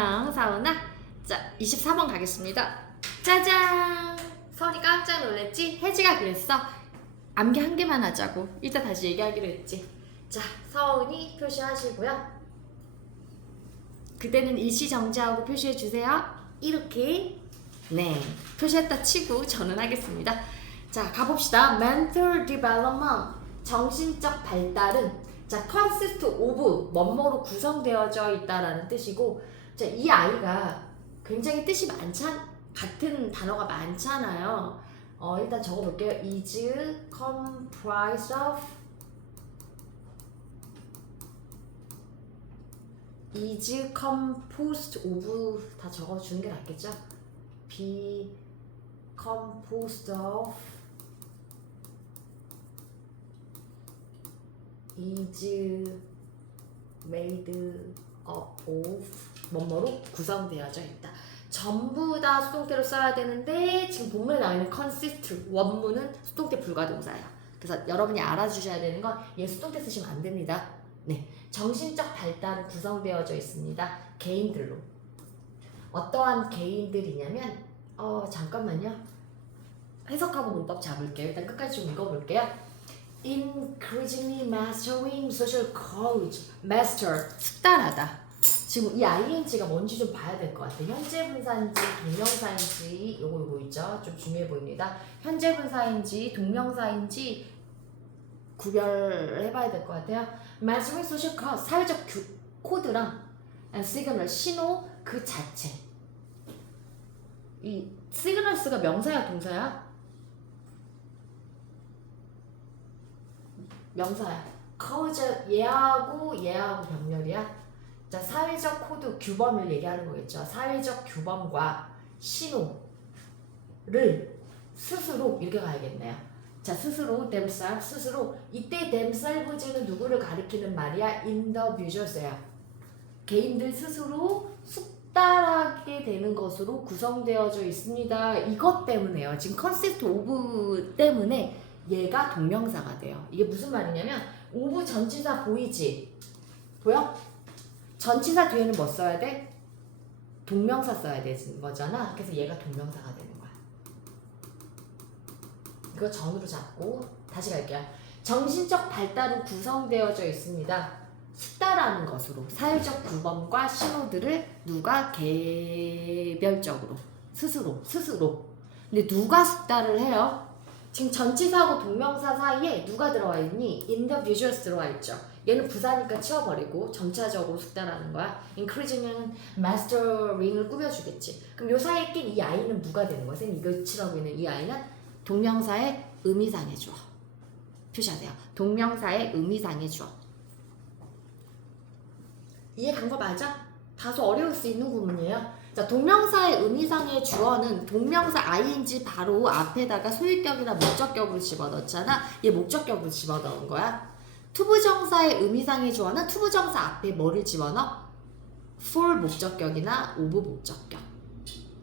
안녕 사원아. 자 24번 가겠습니다. 짜잔. 서원이 깜짝 놀랐지? 혜지가 그랬어. 암기 한 개만 하자고. 이따 다시 얘기하기로 했지. 자 서원이 표시하시고요. 그때는 일시정지하고 표시해 주세요. 이렇게. 네, 표시했다 치고 저는 하겠습니다. 자 가봅시다. Mental development, 정신적 발달은 자 consist of 뭐뭐로 구성되어져 있다라는 뜻이고, 자 이 아이가 굉장히 뜻이 같은 단어가 많잖아요. 일단 적어볼게요. is comprised of, is composed of 다 적어주는 게 낫겠죠? be composed of, is made up of 뭐뭐로 구성되어져 있다. 전부 다 수동태로 써야 되는데 지금 본문에 나와 있는 consist 원문은 수동태 불가동사예요. 그래서 여러분이 알아주셔야 되는 건 얘 수동태 쓰시면 안 됩니다. 네, 정신적 발달은 구성되어져 있습니다. 개인들로. 어떠한 개인들이냐면 잠깐만요. 해석하고 문법 잡을게요. 일단 끝까지 좀 읽어볼게요. Increasingly mastering social codes. master, 숙달하다. 지금 이 ing가 뭔지 좀 봐야 될 것 같아요. 현재 분사인지 동명사인지 요거 있죠. 좀 중요해 보입니다. 현재 분사인지 동명사인지 구별해봐야 될 것 같아요. mastering social codes, 사회적 코드랑 signal, 신호 그 자체. 이 signals가 명사야 동사야? 명사야. codes 얘하고 병렬이야. 자, 사회적 코드 규범을 얘기하는 거겠죠. 사회적 규범과 신호를 스스로 이렇게 가야겠네요. 자, 스스로 themselves, 스스로. 이때 themselves는 누구를 가리키는 말이야? individuals예요. 개인들 스스로 숙달하게 되는 것으로 구성되어져 있습니다. 이것 때문에요. 지금 consist of 때문에 얘가 동명사가 돼요. 이게 무슨 말이냐면 of 전치사 보이지? 보여? 전치사 뒤에는 뭐 써야 돼? 동명사 써야 되는 거잖아. 그래서 얘가 동명사가 되는 거야. 이거 전으로 잡고 다시 갈게요. 정신적 발달은 구성되어져 있습니다. 숙달하는 것으로. 사회적 규범과 신호들을 누가 개별적으로 스스로. 근데 누가 숙달을 해요? 지금 전치사하고 동명사 사이에 누가 들어와 있니? individuals 들어와 있죠. 얘는 부사니까 치워버리고 전체적으로 숙달하는 거야. increasing은 mastering을 꾸며주겠지. 그럼 요 사이에 낀 이 아이는 누가 되는 거야? 선생님 이거 치라고 있는 이 아이는 동명사의 의미상의 주어. 표시해야 돼요. 동명사의 의미상의 주어. 이해 간 거 맞아? 다소 어려울 수 있는 구문이에요. 자, 동명사의 의미상의 주어는 동명사 ing 바로 앞에다가 소유격이나 목적격으로 집어넣잖아. 얘 목적격으로 집어넣은 거야. 투부정사의 의미상의 주어는 투부정사 앞에 뭐를 집어넣어? for 목적격이나 of 목적격.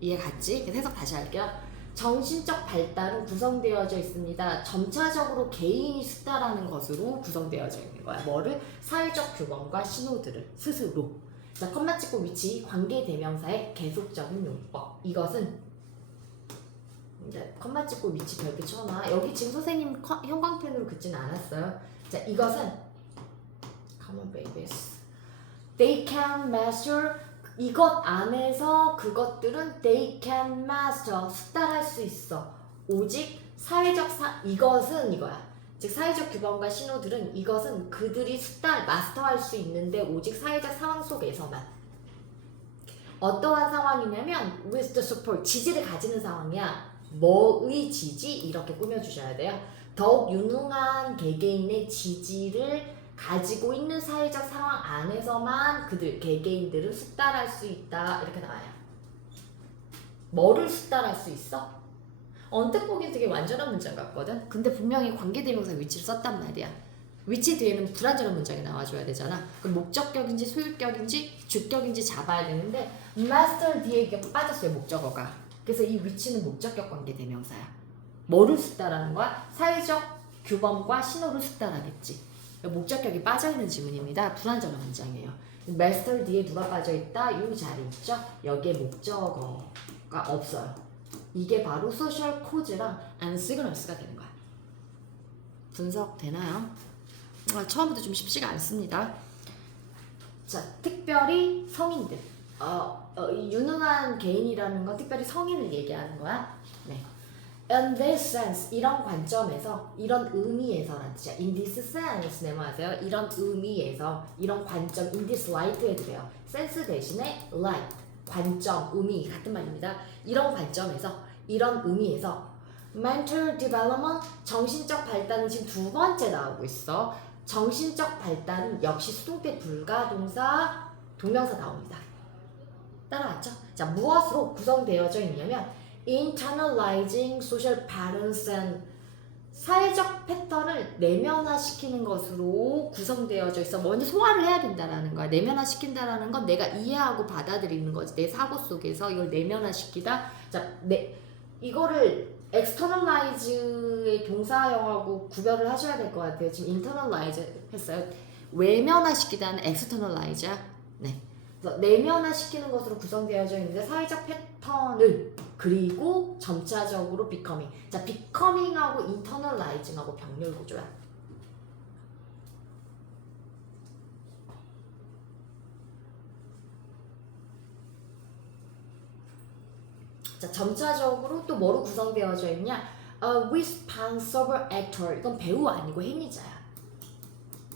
이해 갔지? 그래서 해석 다시 할게요. 정신적 발달은 구성되어져 있습니다. 점차적으로 개인이 숙달하는 것으로 구성되어져 있는 거야. 뭐를? 사회적 규범과 신호들을 스스로. 자, 컴마 찍고 위치, 관계대명사의 계속적인 용법. 이것은 이제 컴마 찍고 위치 별표 쳐놔. 여기 지금 선생님 형광펜으로 긋지는 않았어요. 자, 이것은 come on babies. They can master. 이것 안에서 그것들은 they can master. 숙달할 수 있어. 오직 사회적 이것은 이거야. 즉 사회적 규범과 신호들은 이것은 그들이 마스터할 수 있는데 오직 사회적 상황 속에서만. 어떠한 상황이냐면 with the support, 지지를 가지는 상황이야. 뭐의 지지? 이렇게 꾸며주셔야 돼요. 더욱 유능한 개개인의 지지를 가지고 있는 사회적 상황 안에서만 개개인들은 숙달할 수 있다. 이렇게 나와요. 뭐를 숙달할 수 있어? 언뜻 보기엔 되게 완전한 문장 같거든? 근데 분명히 관계대명사 위치를 썼단 말이야. 위치 뒤에는 불완전한 문장이 나와줘야 되잖아. 그럼 목적격인지 소유격인지 주격인지 잡아야 되는데 master 뒤에 이게 빠졌어요, 목적어가. 그래서 이 위치는 목적격 관계대명사야. 뭐를 숙달하는 거야? 사회적 규범과 신호를 숙달하겠지. 목적격이 빠져있는 지문입니다. 불완전한 문장이에요. master 뒤에 누가 빠져있다? 이 자리 있죠? 여기에 목적어가 없어요. 이게 바로 social cause랑 and signals가 되는 거야. 분석되나요? 처음부터 좀 쉽지가 않습니다. 자, 특별히 성인들. 유능한 개인이라는 건 특별히 성인을 얘기하는 거야. 네. In this sense, 이런 관점에서, 이런 의미에서라는 뜻이야. In this sense, 네모하세요. 이런 의미에서, 이런 관점, in this light 해도 돼요. sense 대신에 light, 관점, 의미 같은 말입니다. 이런 관점에서, 이런 의미에서 mental development, 정신적 발달은 지금 두 번째 나오고 있어. 정신적 발달은 역시 수동태 불가동사, 동명사 나옵니다. 따라왔죠? 자, 무엇으로 구성되어져 있냐면 internalizing social patterns and 사회적 패턴을 내면화시키는 것으로 구성되어져 있어. 먼저 소화를 해야 된다라는 거야. 내면화시킨다라는 건 내가 이해하고 받아들이는 거지. 내 사고 속에서 이걸 내면화시키다. 자, 이거를 externalize의 동사형하고 구별을 하셔야 될 것 같아요. 지금 internalize 했어요. 외면화시키다는 externalize야. 네. 그래서 내면화시키는 것으로 구성되어져 있는데 사회적 패턴을 그리고 점차적으로 becoming. 자, becoming하고 internalizing하고 병렬 구조야. 자, 점차적으로 또 뭐로 구성되어져 있냐? responsible actor. 이건 배우 아니고 행위자야.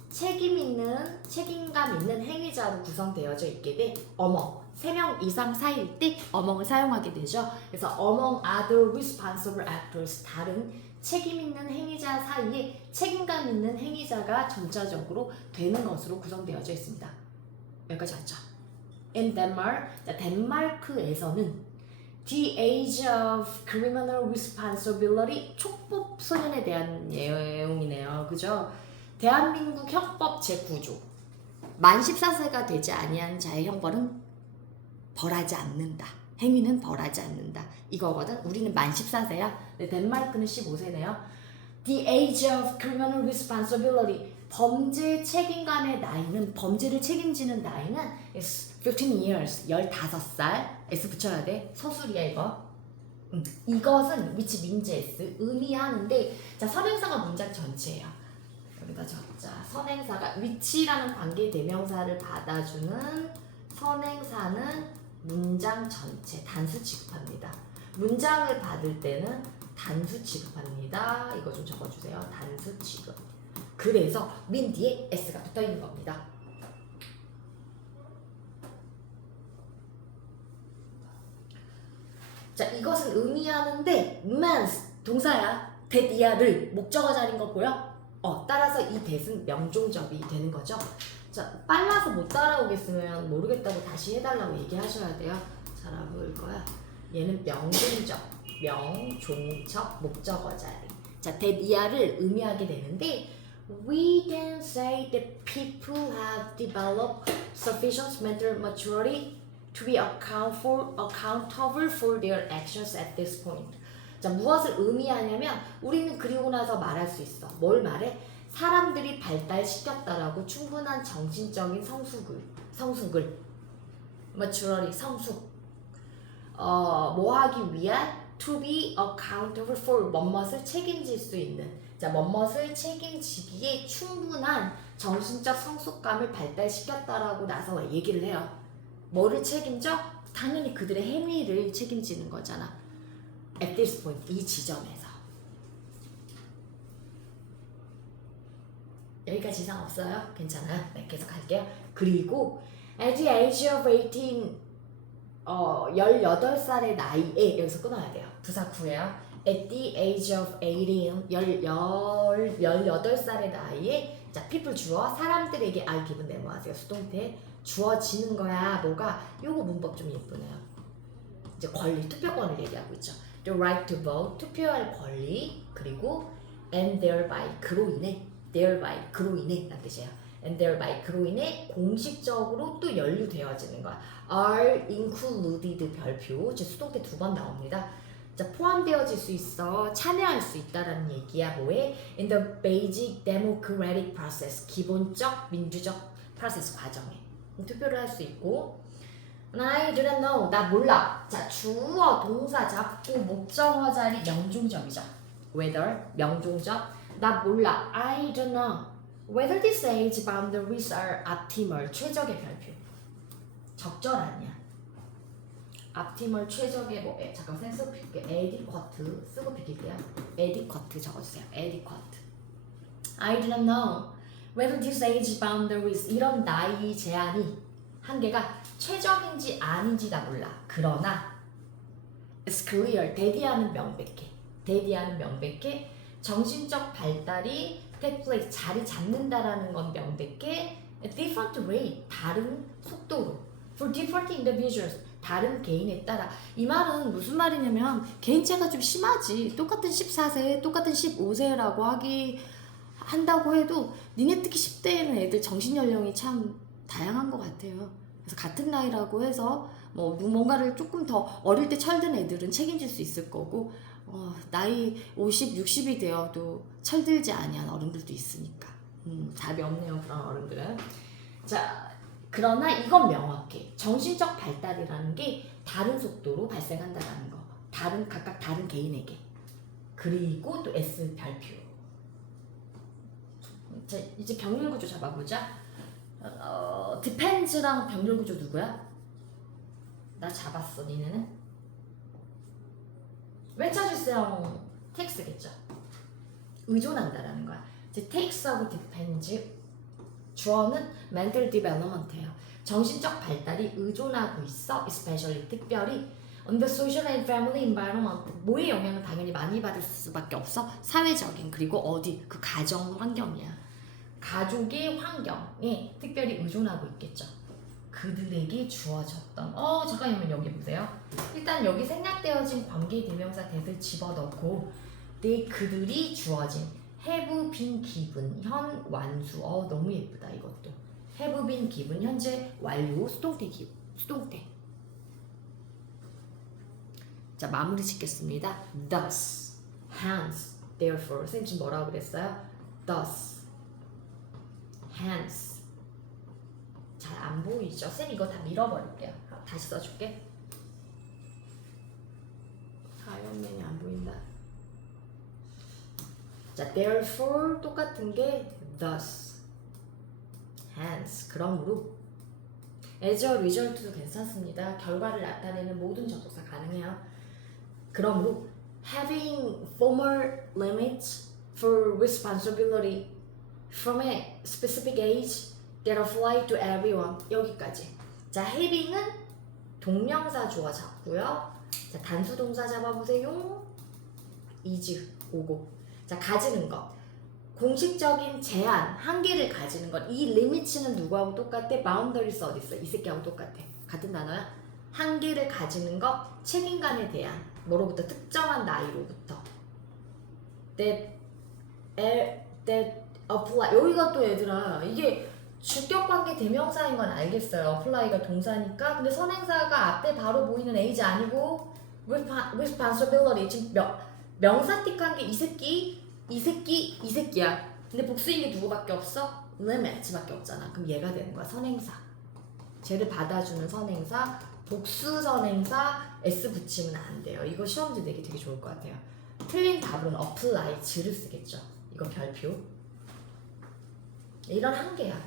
책임감 있는 행위자로 구성되어져 있게 돼. among, 3명 이상 사이일 때 among을 사용하게 되죠. 그래서 among other responsible actors, 다른 책임 있는 행위자 사이에 책임감 있는 행위자가 점차적으로 되는 것으로 구성되어져 있습니다. 여기까지 왔죠. In Denmark, 자, 덴마크에서는 The age of criminal responsibility, 촉법 소년에 대한 내용이네요. 그죠? 대한민국 형법 제9조. 만 14세가 되지 아니한 자의 형벌은 벌하지 않는다. 행위는 벌하지 않는다. 이거거든. 우리는 만 14세야. 덴마크는 15세네요. The age of criminal responsibility, 범죄 책임감의 나이는, 범죄를 책임지는 나이는 is 15 years, 15살. S 붙여야 돼. 서술이야 이거. 이것은 which means S, 의미하는데, 자, 선행사가 문장 전체예요. 여기다 적자. 선행사가 which라는 관계 대명사를 받아주는 선행사는 문장 전체 단수 취급합니다. 문장을 받을 때는 단수 취급합니다. 이거 좀 적어주세요. 단수 취급. 그래서 민 뒤에 S가 붙어있는 겁니다. 자, 이것은 의미하는데 means 동사야. that이야를 목적어 자리인 거 보여? 따라서 이 that은 명종접이 되는 거죠. 자, 빨라서 못 따라오겠으면 모르겠다고 다시 해달라고 얘기하셔야 돼요. 잘 안 보일 거야. 얘는 명종접, 목적어 자리. 자, that이야를 의미하게 되는데 we can say that people have developed sufficient mental maturity to be accountable for their actions at this point. 자, 무엇을 의미하냐면 우리는 그리고 나서 말할 수 있어. 뭘 말해? 사람들이 발달시켰다라고 충분한 정신적인 성숙을 maturity, 성숙 뭐 하기 위한 to be accountable for, 뭐뭇을 책임질 수 있는, 자, 뭐뭇을 책임지기에 충분한 정신적 성숙감을 발달시켰다라고 나서 얘기를 해요. 뭐를 책임져? 당연히 그들의 행위를 책임지는 거잖아. At this point, 이 지점에서. 여기까지 이상 없어요? 괜찮아요? 네, 계속 할게요. 그리고 at the age of 18, 18살의 나이에, 여기서 끊어야 돼요. 부사 구해요. At the age of 18, 18살의 나이에, 자, people 주어, 사람들에게 I given them 하세요. 수동태 주어지는 거야. 뭐가? 요거 문법 좀 예쁘네요. 이제 권리, 투표권을 얘기하고 있죠. The right to vote, 투표할 권리, 그리고 and thereby, 그로 인해, 그로 인해 라는 뜻이에요. and thereby, 그로 인해 공식적으로 또 연루되어지는 거야. are included 별표, 제 수동태 2번 나옵니다. 자, 포함되어질 수 있어, 참여할 수 있다라는 얘기야. 뭐에? in the basic democratic process, 기본적 민주적 프로세스 과정에. 투표를 할 수 있고 I didn't know. 나 몰라. 자, 주어, 동사 잡고 목적어 자리 명중적이죠. whether 명중적. 나 몰라. I don't know. whether these age boundaries are optimal. 최적의 별표. 적절하냐. optimal 최적의 뭐 잠깐 센스 필게 adequate 쓰고 필게요. adequate 적어주세요. adequate. I didn't know whether this age boundaries 이런 나이 제한이 한계가 최적인지 아닌지 나 몰라. 그러나 it's clear 대디하는 명백해. 대디하는 명백해. 정신적 발달이 take place 자리 잡는다라는 건 명백해. A different rate 다른 속도로 for different individuals 다른 개인에 따라. 이 말은 무슨 말이냐면 개인차가 좀 심하지. 똑같은 14세 똑같은 15세라고 한다고 해도 니네 특히 10대에는 애들 정신연령이 참 다양한 것 같아요. 그래서 같은 나이라고 해서 뭐 뭔가를 조금 더 어릴 때 철든 애들은 책임질 수 있을 거고 나이 50, 60이 되어도 철들지 아니한 어른들도 있으니까 답이 없네요. 그런 어른들은. 자, 그러나 이건 명확해. 정신적 발달이라는 게 다른 속도로 발생한다라는 거. 각각 다른 개인에게. 그리고 또 S 별표. 자, 이제 병렬 구조 잡아보자. depends랑 병렬 구조 누구야? 나 잡았어. 니네는? 외쳐주세요. takes겠죠. 의존한다라는 거야. 이제 takes하고 depends 주어는 mental development예요. 정신적 발달이 의존하고 있어. especially 특별히 on the social and family environment. 뭐의 영향을 당연히 많이 받을 수밖에 없어. 사회적인 그리고 어디 그 가정 환경이야. 가족의 환경에 특별히 의존하고 있겠죠. 그들에게 주어졌던 잠깐만 여기 보세요. 일단 여기 생략되어진 관계 대명사 that을 집어넣고 그들이 주어진 have been given 현 완수. 너무 예쁘다 이것도. have been given 현재 완료 수동태 수동태. 자, 마무리 짓겠습니다. thus, hence, therefore. 선생님 지금 뭐라고 그랬어요? thus, hence. 잘 안 보이죠? 쌤 이거 다 밀어버릴게요. 다시 써줄게. 아이언맨이 안 보인다. 자, therefore 똑같은 게 thus, hence. 그러므로 as a result도 괜찮습니다. 결과를 나타내는 모든 접속사 가능해요. 그러므로 having formal limits for responsibility from a specific age that apply to everyone. 여기까지. 자, having은 동명사 주어 잡고요. 자, 단수 동사 잡아보세요. is 오고. 자, 가지는 것. 공식적인 제한, 한계를 가지는 것. 이 limit는 누구하고 똑같아? boundaries 어디 있어? 이 새끼하고 똑같아. 같은 단어야? 한계를 가지는 것, 책임감에 대한 뭐로부터? 특정한 나이로부터. that apply. 여기가 또 얘들아 이게 주격관계 대명사인 건 알겠어요. apply가 동사니까. 근데 선행사가 앞에 바로 보이는 age 아니고 responsibility. 지금 명사틱한 게 이 새끼야. 근데 복수인 게 누구밖에 없어? limits밖에 없잖아. 그럼 얘가 되는 거야. 선행사. 쟤를 받아주는 선행사. 복수 선행사 S 붙이면 안 돼요. 이거 시험지 내기 되게 좋을 것 같아요. 틀린 답은 apply, 즈를 쓰겠죠. 이거 별표. 이런 한계야.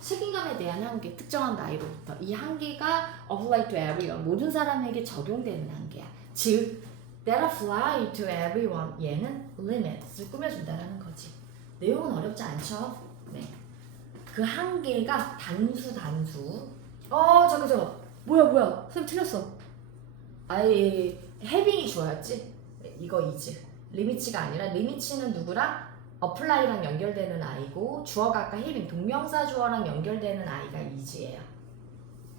책임감에 대한 한계, 특정한 나이로부터. 이 한계가 apply to everyone, 모든 사람에게 적용되는 한계야. 즉, that apply to everyone, 얘는 limits를 꾸며준다는 거지. 내용은 어렵지 않죠? 네. 그 한계가 단수. 잠깐. 뭐야. 선생님 틀렸어. 아예 having이 주어였지? 네, 이거 is. 리미치가 아니라 리미치는 누구랑? apply랑 연결되는 아이고 주어가 아까 having 동명사 주어랑 연결되는 아이가 is예요.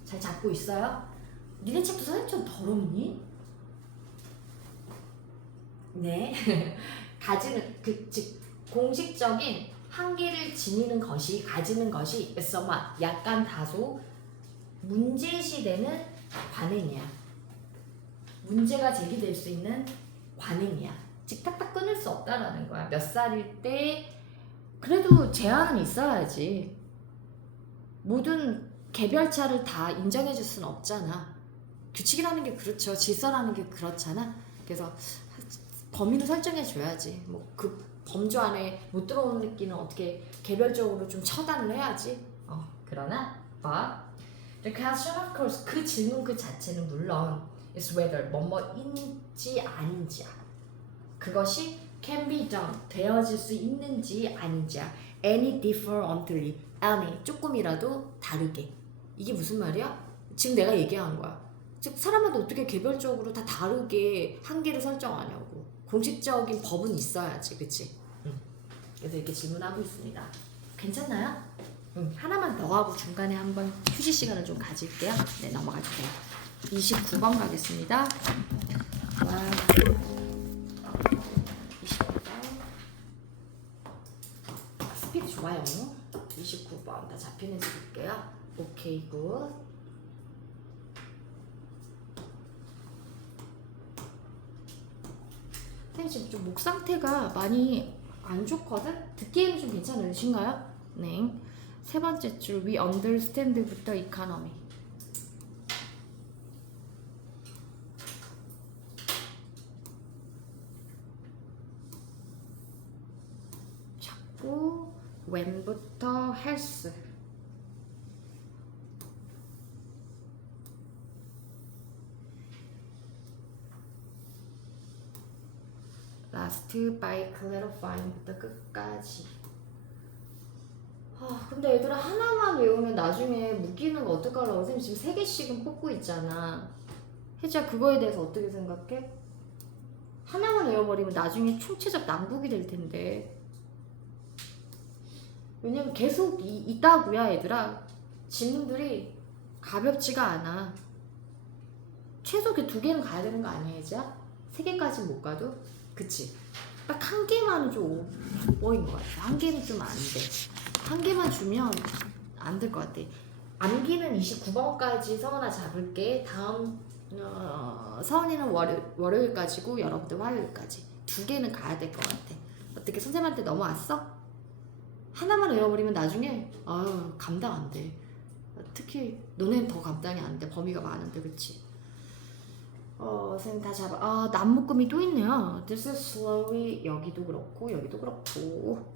잘 잡고 있어요? 니네 책도 선생님처럼 더럽니? 네. 가지는 즉 공식적인 한계를 지니는 것이 가지는 것이 somewhat 약간 다소 문제시되는 관행이야. 문제가 제기될 수 있는 관행이야. 즉 탁탁 끊을 수 없다라는 거야. 몇 살일 때 그래도 제한은 있어야지. 모든 개별차를 다 인정해줄 수는 없잖아. 규칙이라는 게 그렇죠. 질서라는 게 그렇잖아. 그래서 범위를 설정해줘야지. 뭐 그 범주 안에 못 들어오는 느끼는 어떻게 개별적으로 좀 처단을 해야지. 그러나 the question of course, 그 질문 그 자체는 물론 is whether 뭐뭐인지 아닌지야. 그것이 can be done, 되어질 수 있는지 아닌지야. any differently, any 조금이라도 다르게. 이게 무슨 말이야? 지금 내가 얘기한 거야. 즉 사람마다 어떻게 개별적으로 다 다르게 한계를 설정하냐고. 공식적인 법은 있어야지, 그치? 그래서 이렇게 질문하고 있습니다. 괜찮나요? 하나만 더 하고 중간에 한번 휴식 시간을 좀 가질게요. 네, 넘어가 주세요. 29번 가겠습니다. 와, 29번. 스피드 좋아요. 29번 다 잡히는지 볼게요. 오케이, 굿. 선생님 지금 좀 목 상태가 많이 안 좋거든? 듣기에는 좀 괜찮으신가요? 네. 세 번째 줄 we understand부터 economy. 잡고 when부터 health. last by clarifying부터 끝까지. 근데 얘들아 하나만 외우면 나중에 묶이는 거 어떡하려고. 선생님 지금 3개씩은 뽑고 있잖아. 혜지야 그거에 대해서 어떻게 생각해? 하나만 외워버리면 나중에 총체적 난국이 될 텐데. 왜냐면 계속 있다구야 얘들아. 질문들이 가볍지가 않아. 최소 그 2개는 가야 되는 거 아니야 혜지야? 3개까지는 못 가도? 그치? 딱 1개만은 좀 오버인 것 같아. 1개는 좀 안 돼. 1개만 주면 안 될 것 같아. 암기는 29번까지 서원아 잡을게. 다음 서원이는 월요일까지고 여러분들 화요일까지. 2개는 가야 될 것 같아. 어떻게 선생님한테 넘어왔어? 하나만 외워버리면 나중에 감당 안 돼. 특히 너네는 더 감당이 안 돼. 범위가 많은데 그치? 선생님 다 잡아. 남묶음이 또 있네요. This is slowly. 여기도 그렇고 여기도 그렇고.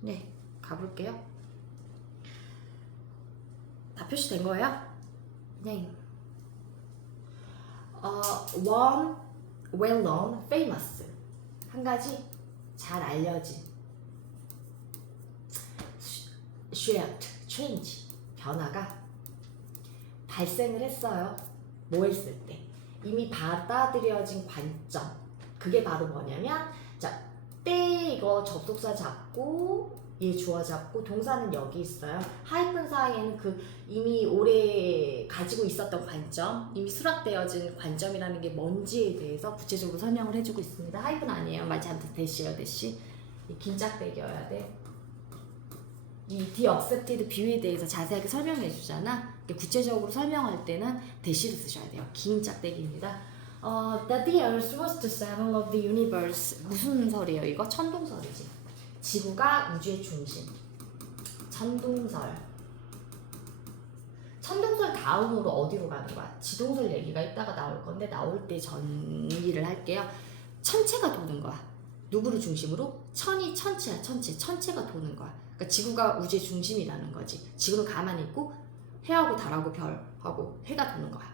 네, 가볼게요. 다 표시된 거예요? 네. One well known, famous. 한 가지 잘 알려진. Shift, change. 변화가 발생을 했어요. 뭐 했을 때? 이미 받아들여진 관점. 그게 바로 뭐냐면, 자, 때 이거 접속사 잡고 얘 주어 잡고 동사는 여기 있어요. 하이픈 사이에는 그 이미 오래 가지고 있었던 관점, 이미 수락되어진 관점이라는 게 뭔지에 대해서 구체적으로 설명을 해주고 있습니다. 하이픈 아니에요. 말 잘못해서 대시예요, 대시. 긴 짝대기여야 돼. 이 the accepted view에 대해서 자세하게 설명해 주잖아. 구체적으로 설명할 때는 대시를 쓰셔야 돼요. 긴 짝대기입니다. That the earth was the center of the universe. 무슨 설이에요 이거? 천동설이지. 지구가 우주의 중심. 천동설. 천동설 다음으로 어디로 가는 거야? 지동설 얘기가 이따가 나올 건데 나올 때 정리를 할게요. 천체가 도는 거야. 누구를 중심으로? 천이 천체야. 천체가 도는 거야. 그러니까 지구가 우주의 중심이라는 거지. 지구는 가만히 있고 해하고 달하고 별하고 해가 도는 거야.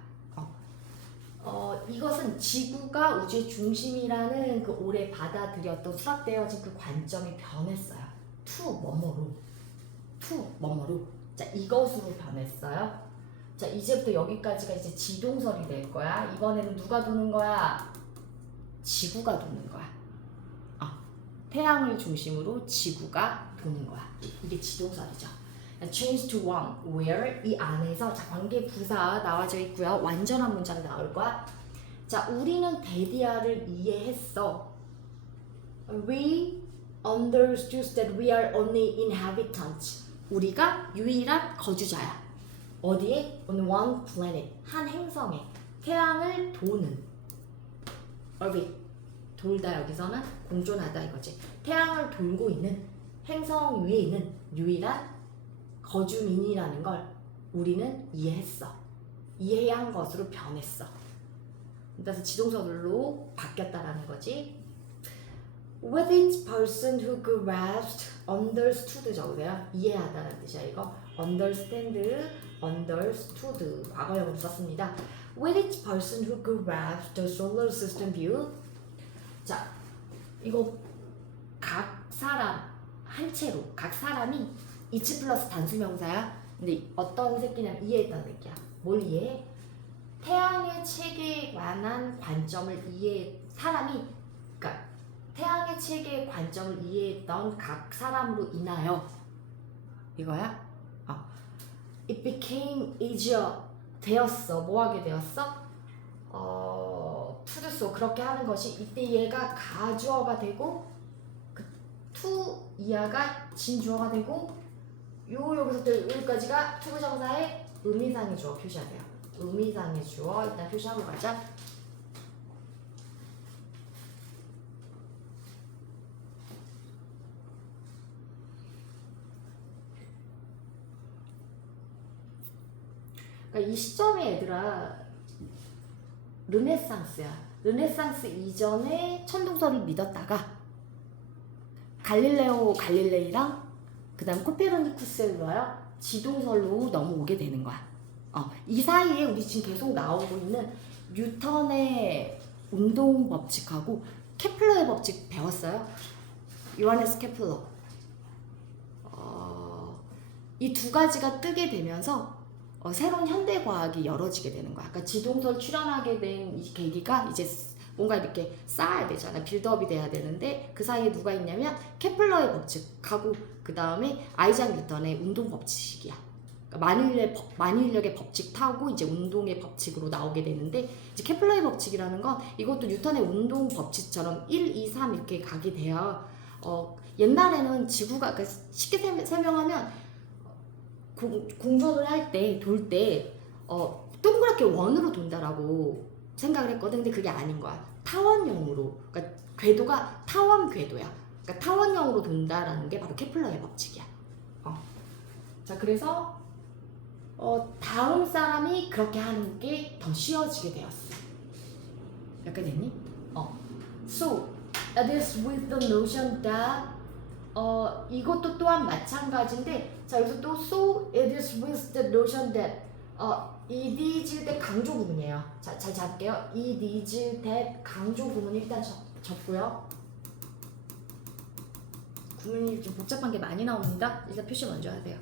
이것은 지구가 우주의 중심이라는 그 오래 받아들였던 수락되어진 그 관점이 변했어요. 뭐뭐로. 자, 이것으로 변했어요. 자, 이제부터 여기까지가 이제 지동설이 될 거야. 이번에는 누가 도는 거야? 지구가 도는 거야. 태양을 중심으로 지구가 도는 거야. 이게 지동설이죠. Change to one, where 이 안에서 자 관계 부사 나와져 있고요. 완전한 문장 나올 거야. 자, 우리는 데디아를 이해했어. We understood that we are only inhabitants. 우리가 유일한 거주자야. 어디에? On one planet. 한 행성에. 태양을 도는. orbit. 돌다 여기서는 공존하다 이거지. 태양을 돌고 있는 행성 위에 있는 유일한 거주민이라는 걸 우리는 이해했어. 이해해야 한 것으로 변했어. 그래서 지동설로 바뀌었다라는 거지. With each person who grasped, understood 적으세요. 이해하다는 뜻이야 이거. understand, understood 과거형으로 썼습니다. With each person who grasped the solar system view. 자, 이거 각 사람 한 채로 각 사람이 each 플러스 단수명사야. 근데 어떤 새끼냐면 이해했다는 새끼야. 뭘 이해해? 태양의 체계에 관한 관점을 사람이 그러니까 태양의 체계의 관점을 이해했던 각 사람으로 인하여 이거야? It became easier 되었어. 뭐 하게 되었어? to do so 그렇게 하는 것이 이때 얘가 가주어가 되고 그 to 이하가 진주어가 되고 여기서부터 여기까지가 투부정사의 의미상의 주어 표시하세요. 의미상의 주어 일단 표시하고 가자. 그러니까 이 시점에 얘들아 르네상스야. 르네상스 이전에 천동설을 믿었다가 갈릴레이랑 그 다음 코페르니쿠스로요 지동설로 넘어오게 되는 거야. 이 사이에 우리 지금 계속 나오고 있는 뉴턴의 운동 법칙하고 케플러의 법칙 배웠어요? 요하네스 케플러. 이 두 가지가 뜨게 되면서 새로운 현대 과학이 열어지게 되는 거야. 그러니까 지동설 출현하게 된 이 계기가 이제 뭔가 이렇게 쌓아야 되잖아. 빌드업이 돼야 되는데 그 사이에 누가 있냐면 케플러의 법칙하고 그 다음에 아이작 뉴턴의 운동 법칙이야. 그러니까 만유인력의 법칙 타고 이제 운동의 법칙으로 나오게 되는데 이제 케플러의 법칙이라는 건 이것도 뉴턴의 운동 법칙처럼 1, 2, 3 이렇게 가게 돼요. 옛날에는 지구가 그러니까 쉽게 설명하면 공전을 할 때 돌 때 동그랗게 원으로 돈다라고 생각을 했거든. 근데 그게 아닌 거야. 타원형으로. 그러니까 궤도가 타원 궤도야. 그러니까 타원형으로 돈다라는 게 바로 케플러의 법칙이야. 자, 그래서 다음 사람이 그렇게 하는 게 더 쉬워지게 되었어. 이렇게 됐니? So, it is with the notion that 이것도 또한 마찬가지인데 자 여기서 또 so it is with the notion that it is that 강조 구문이에요. 자, 잘 잡을게요. it is that 강조 구문 일단 접고요. 구문이 좀 복잡한 게 많이 나옵니다. 일단 표시 먼저 하세요.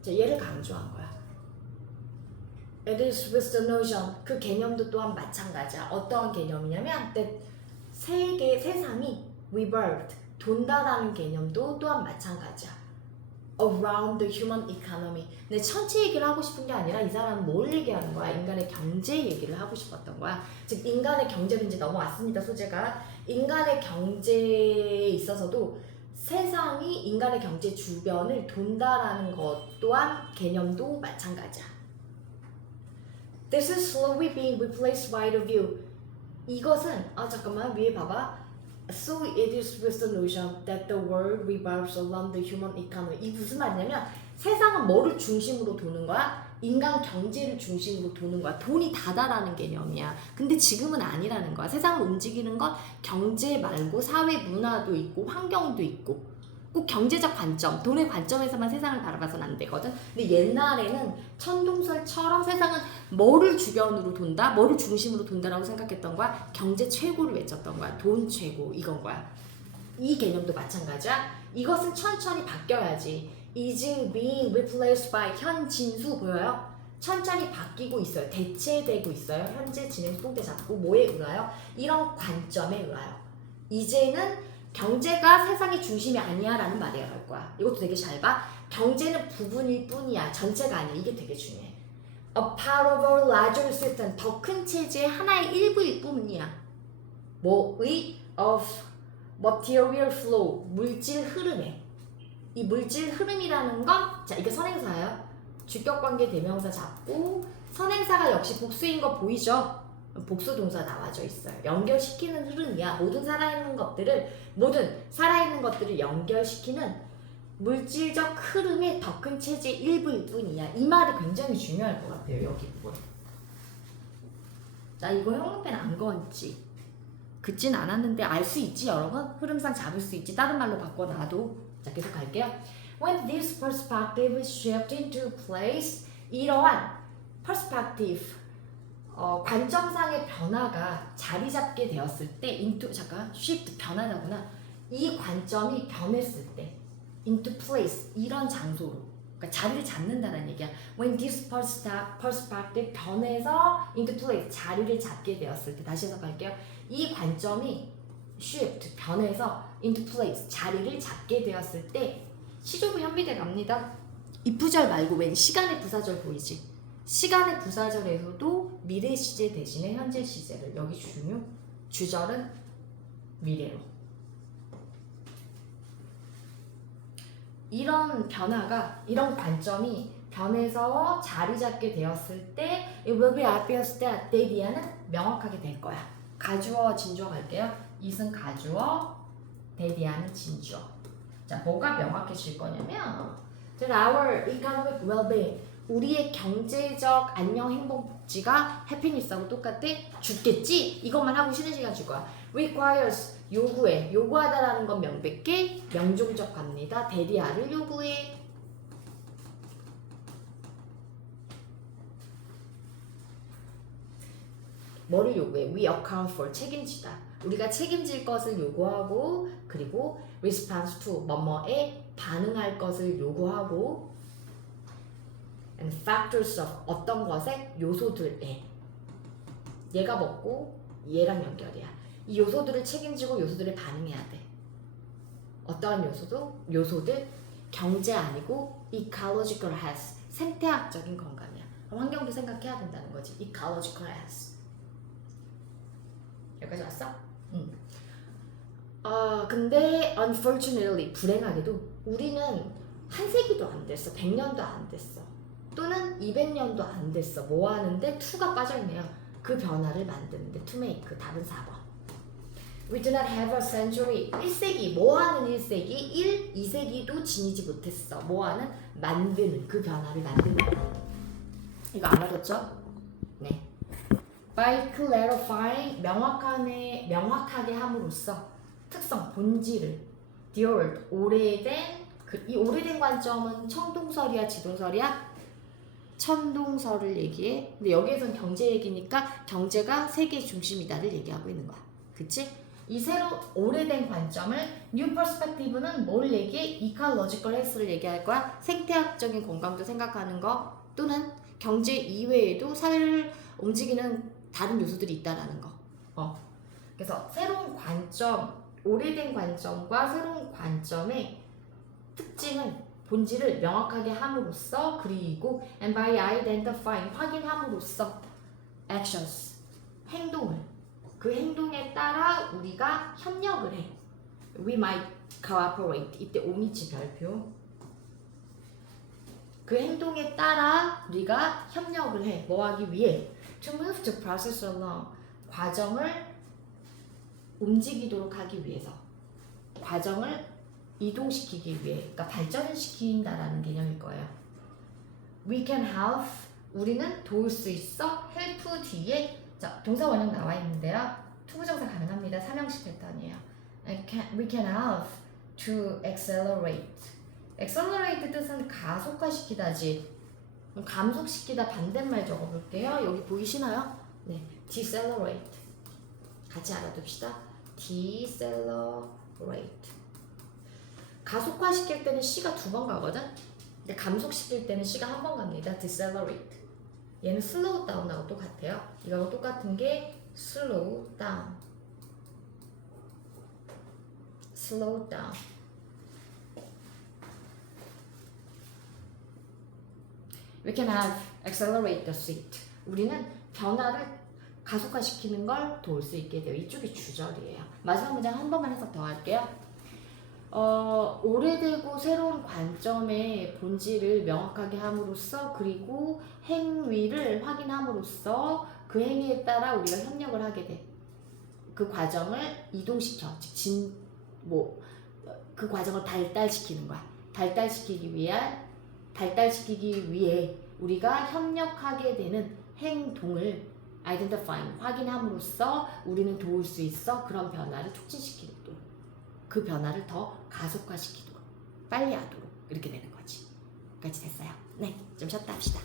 자, 얘를 강조한 거야. It is with the notion 그 개념도 또한 마찬가지야. 어떠한 개념이냐면 that 세상이 revolved 돈다라는 개념도 또한 마찬가지야. Around the human economy. 근데 전체 얘기를 하고 싶은 게 아니라 이 사람은 뭘 얘기하는 거야? 인간의 경제 얘기를 하고 싶었던 거야. 즉 인간의 경제로 이제 넘어왔습니다. 소재가 인간의 경제에 있어서도 세상이 인간의 경제 주변을 돈다라는 것 또한 개념도 마찬가지야. This is slowly being replaced by the view. 이것은 잠깐만 위에 봐봐. So it is with the notion that the world revolves around the human economy. 이 무슨 말이냐면 세상은 뭐를 중심으로 도는 거야? 인간 경제를 중심으로 도는 거야. 돈이 다다라는 개념이야. 근데 지금은 아니라는 거야. 세상을 움직이는 건 경제 말고 사회 문화도 있고 환경도 있고 꼭 경제적 관점, 돈의 관점에서만 세상을 바라봐서는 안 되거든. 근데 옛날에는 천동설처럼 세상은 뭐를 주변으로 돈다, 뭐를 중심으로 돈다라고 생각했던 거야. 경제 최고를 외쳤던 거야. 돈 최고 이건 거야. 이 개념도 마찬가지야. 이것은 천천히 바뀌어야지. is being replaced by 현 진수 보여요? 천천히 바뀌고 있어요. 대체되고 있어요. 현재 진행 수동태 잡고 뭐에 의하여? 이런 관점에 의하여. 이제는 경제가 세상의 중심이 아니야 라는 말이야 할 거야. 이것도 되게 잘 봐. 경제는 부분일 뿐이야. 전체가 아니야. 이게 되게 중요해. A part of a larger system. 더 큰 체제의 하나의 일부일 뿐이야. 뭐의? Of material flow. 물질 흐름에. 이 물질 흐름이라는 건 자 이게 선행사예요. 주격관계 대명사 잡고 선행사가 역시 복수인 거 보이죠? 복수 동사 나와져 있어요. 연결시키는 흐름이야. 모든 살아있는 것들을 연결시키는 물질적 흐름의 더 큰 체제 일부일 뿐이야. 이 말이 굉장히 중요할 것 같아요. 여기 부분. 나 이거 형광펜 안 그었지? 긋진 않았는데 알 수 있지 여러분? 흐름상 잡을 수 있지. 다른 말로 바꿔놔도. 자, 계속 갈게요. When this perspective is shift into place, 이러한 perspective, 관점상의 변화가 자리 잡게 되었을 때, shift 변하다구나. 이 관점이 변했을 때, into place, 이런 장소로, 그러니까 자리를 잡는다는 얘기야. When this perspective 변해서 into place, 자리를 잡게 되었을 때, 다시 해석할게요. 이 관점이 shift, 변해서 into place, 자리를 잡게 되었을 때 시조부 현미대 갑니다. 이부절 말고 웬 시간의 부사절 보이지? 시간의 부사절에서도 미래 시제 대신에 현재 시제를, 여기 주절은 미래로. 이런 변화가, 이런 관점이 변해서 자리 잡게 되었을 때 it will be obvious that 때에 대한은 명확하게 될 거야. 가주어, 진주어 갈게요. 이승 가주어, 때에 대한은 진주어. 자, 뭐가 명확해질 거냐면 our economic well-being, 우리의 경제적 안녕, 행복, 복지가 해피니스하고 똑같아? 죽겠지? 이것만 하고 쉬는 시간 줄 거야. requires, 요구해. 요구하다라는 건 명백해, 명종적 갑니다. 대리아를 요구해. 뭐를 요구해? We account for, 책임지다. 우리가 책임질 것을 요구하고, 그리고 response to, 뭐뭐에 반응할 것을 요구하고, and factors of, 어떤 것에, 요소들에. 얘가 먹고 얘랑 연결이야. 이 요소들을 책임지고 요소들에 반응해야 돼. 어떠한 요소들, 경제 아니고 ecological health, 생태학적인 건강이야. 환경도 생각해야 된다는 거지. ecological health. 여기까지 왔어? 응. 근데 unfortunately, 불행하게도 우리는 한 세기도 안 됐어. 100년도 안 됐어. 또는 200년도 안 됐어. 뭐 하는데? to가 빠져있네요. 그 변화를 만드는데 to make, 다른 4번. We do not have a century. 1세기, 뭐 하는 1세기? 2세기도 지니지 못했어. 뭐 하는? 만드는, 그 변화를 만드는. 이거 안 알았죠? 네. By clarifying, 명확하게 함으로써 특성, 본질을. The old, 오래된, 이 오래된 관점은 청동설이야, 지동설이야? 천동설을 얘기해. 근데 여기에선 경제 얘기니까 경제가 세계의 중심이다를 얘기하고 있는 거야. 그치? 이 새로 오래된 관점을, new perspective는 뭘 얘기해? ecological health를 얘기할 거야. 생태학적인 건강도 생각하는 거, 또는 경제 이외에도 사회를 움직이는 다른 요소들이 있다라는 거. 그래서 새로운 관점, 오래된 관점과 새로운 관점의 특징은 본질을 명확하게 함으로써, 그리고 and by identifying, 확인함으로써 actions, 행동을, 그 행동에 따라 우리가 협력을 해. We might cooperate. 이때 오미치 별표. 그 행동에 따라 우리가 협력을 해. 뭐 하기 위해? To move the process along. 과정을 움직이도록 하기 위해서. 과정을 이동시키기 위해. 그러니까 발전을 시킨다라는 개념일 거예요. We can help. 우리는 도울 수 있어. help 뒤에 자, 동사 원형 나와 있는데요. 투부정사 가능합니다. 삼형식 패턴이에요. We can help to accelerate. accelerate 뜻은 가속화시키다지. 감속시키다 반대말 적어볼게요. 여기 보이시나요? 네, decelerate. 같이 알아둡시다. decelerate. 가속화시킬 때는 C가 2번 가거든? 근데 감속시킬 때는 C가 1번 갑니다. decelerate. 얘는 slow down하고 똑같아요. 이거하고 똑같은 게 slow down. slow down. We can have accelerate the shift. 우리는 변화를 가속화시키는 걸 도울 수 있게 돼요. 이쪽이 주절이에요. 마지막 문장 한 번만 해석 더 할게요. 오래되고 새로운 관점의 본질을 명확하게 함으로써 그리고 행위를 확인함으로써 그 행위에 따라 우리가 협력을 하게 돼. 그 과정을 이동시켜. 즉, 그 과정을 달달시키는 거야. 달달시키기 위해 우리가 협력하게 되는 행동을 identifying, 확인함으로써 우리는 도울 수 있어. 그런 변화를 촉진시키도록, 그 변화를 더 가속화시키도록, 빨리 하도록 이렇게 되는 거지. 까지 됐어요? 네, 좀 쉬었다 합시다.